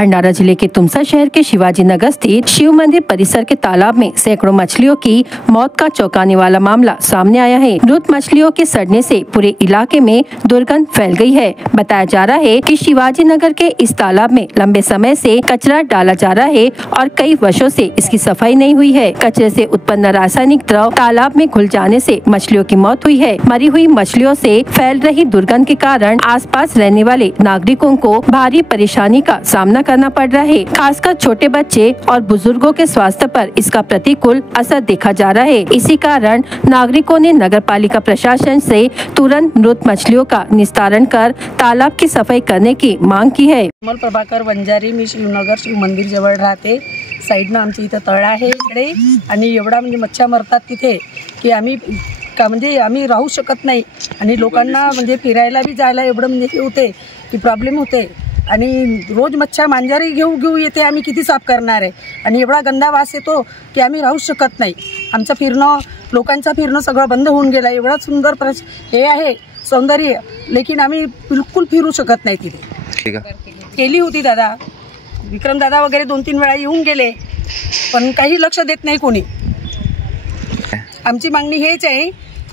भंडारा जिले के तुमसा शहर के शिवाजी नगर स्थित शिव मंदिर परिसर के तालाब में सैकड़ों मछलियों की मौत का चौंकाने वाला मामला सामने आया है। मृत मछलियों के सड़ने से पूरे इलाके में दुर्गंध फैल गई है। बताया जा रहा है कि शिवाजी नगर के इस तालाब में लंबे समय से कचरा डाला जा रहा है और कई वर्षों से इसकी सफाई नहीं हुई है। कचरे से उत्पन्न रासायनिक द्रव तालाब में घुल जाने से मछलियों की मौत हुई है। मरी हुई मछलियों से फैल रही दुर्गंध के कारण आसपास रहने वाले नागरिकों को भारी परेशानी का सामना करना पड़ रहा है। खासकर छोटे बच्चे और बुजुर्गों के स्वास्थ्य पर इसका प्रतिकूल असर देखा जा रहा है। इसी कारण नागरिकों ने नगर पालिका प्रशासन से तुरंत मृत मछलियों का निस्तारण कर तालाब की सफाई करने की मांग की है। कमल प्रभाकर वंजारी, मी शिवनगर शिव मंदिर जवळ राहते। साईडनं आमच्या इथं तळ आहे इकडे आणि एवढा म्हणजे मच्छ्या मरतात तिथे की आम्ही राहू शकत नाही आणि लोकांना म्हणजे फिरायला बी जायला एवढं म्हणजे हे होते की प्रॉब्लेम होते आणि रोज मच्छ्या मांजारी घेऊ येते। आम्ही किती साफ करणार आहे आणि एवढा गंदा वास येतो की आम्ही राहू शकत नाही। आमचं फिरणं, लोकांचं फिरणं सगळं बंद होऊन गेलं। एवढा सुंदर हे आहे सौंदर्य, लेकिन आम्ही बिलकुल फिरू शकत नाही तिथे। ठीक आहे, केली होती दादा, विक्रम दादा वगैरे 2-3 वेळा येऊन गेले, पण काही लक्ष देत नाही कोणी। आमची मागणी हेच आहे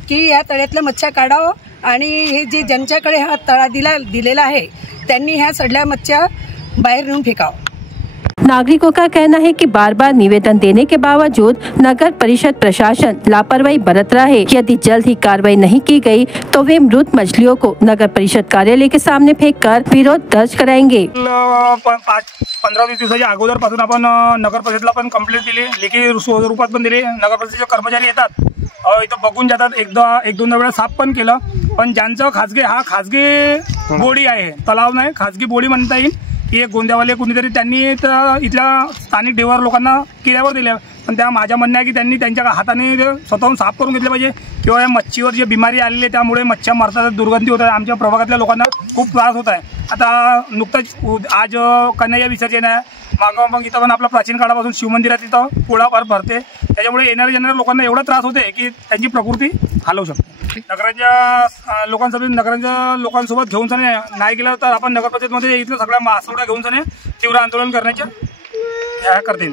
की या तळ्यातल्या मच्छ्या काढावं आणि हे जे ज्यांच्याकडे हा तळा दिलेला आहे त्यांनी ह्या सडल्या मच्छ्या बाहेर नेऊन फेकावं। नागरिकों का कहना है कि बार बार निवेदन देने के बावजूद नगर परिषद प्रशासन लापरवाही बरत रहा है। यदि जल्द ही कार्रवाई नहीं की गई तो वे मृत मछलियों को नगर परिषद कार्यालय के सामने फेंककर विरोध दर्ज कराएंगे। 15-20 दिवसाच्या अगोदरपासून आपण नगर परिषदला पण कंप्लेंट दिली, लेखी स्वरूपात पण दिली। नगर परिषदेचे कर्मचारी येतात, इथं बघून जातात, एक दोनदा वेळा साफ पण केलं, पण ज्यांचं खाजगी बोडी आहे, तलाव नाही, खाजगी बोडी म्हणता येईल की एक गोंद्यावाले कुणीतरी त्यांनी इथल्या स्थानिक डेवर लोकांना किड्यावर दिल्या। पण त्या माझ्या म्हणणं आहे की त्यांनी त्यांच्या हाताने स्वतःहून साफ करून घेतले पाहिजे किंवा या मच्छीवर जे बिमारी आलेली आहे त्यामुळे मच्छ्या मरतात, दुर्गंधी होत आहे, आमच्या प्रभागातल्या लोकांना खूप त्रास होत आहे। आता नुकतंच आज कन्हैया विसर्जन आहे, मग इथं पण आपला प्राचीन काळापासून शिवमंदिरात इथं पोळा पार भरते, त्याच्यामुळे येणाऱ्या लोकांना एवढा त्रास होते की त्यांची प्रकृती हालवू शकते। नगराच्या लोकांसोबत घेऊन जाणे नाही गेलं तर आपण नगर परिषदेमध्ये इथलं सगळ्या मासोड्या घेऊन जाणे तीव्र आंदोलन करण्याच्या करते।